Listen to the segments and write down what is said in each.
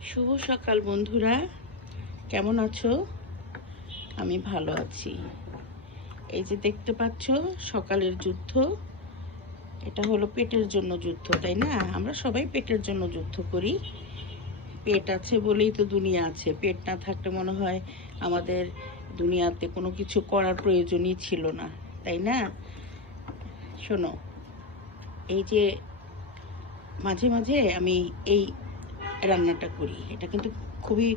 শুভ সকাল বন্ধুরা, কেমন আছো? আমি ভালো আছি। এই যে দেখতে পাচ্ছ সকালের যুদ্ধ, এটা হলো পেটের জন্য যুদ্ধ, তাই না? আমরা সবাই পেটের জন্য যুদ্ধ করি। পেট আছে বলেই তো দুনিয়া আছে। পেট না থাকলে মনে হয় আমাদের দুনিয়াতে কোনো কিছু করার প্রয়োজনই ছিল না, তাই না? শোনো, এই যে মাঝে মাঝে আমি এই রান্নাটা করি, এটা কিন্তু খুবই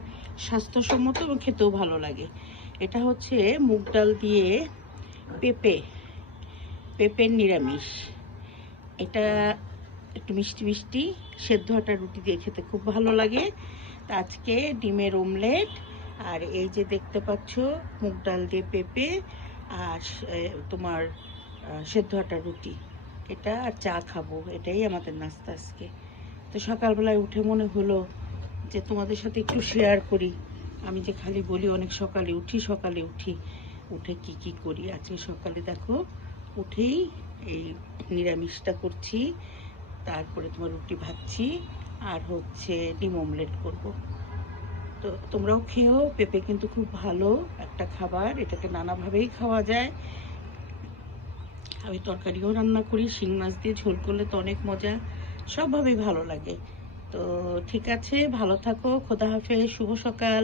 স্বাস্থ্যসম্মত এবং খেতেও ভালো লাগে। এটা হচ্ছে মুগ ডাল দিয়ে পেঁপে, পেঁপের নিরামিষ। এটা একটু মিষ্টি মিষ্টি সেদ্ধ আটা রুটি দিয়ে খেতে খুব ভালো লাগে। তা আজকে ডিমের অমলেট, আর এই যে দেখতে পাচ্ছ মুগ ডাল দিয়ে পেঁপে, আর তোমার সেদ্ধ আটা রুটি, এটা আর চা খাবো। এটাই আমাদের নাস্তা আজকে। তো সকালবেলায় উঠে মনে হলো যে তোমাদের সাথে একটু শেয়ার করি। আমি যে খালি বলি অনেক সকালে উঠি, উঠে কি কি করি। আজকে সকালে দেখো উঠেই এই নিরামিষটা করছি, তারপরে তোমার রুটি ভাজছি, আর হচ্ছে ডিম অমলেট করব। তো তোমরাও খেয়েও, পেঁপে কিন্তু খুব ভালো একটা খাবার, এটাকে নানাভাবেই খাওয়া যায়। আমি তরকারিও রান্না করি, শিং মাছ দিয়ে ঝোল করলে তো অনেক মজা, সবভাবেই ভালো লাগে। তো ঠিক আছে, ভালো থাকো, খোদা হাফেজ, শুভ সকাল।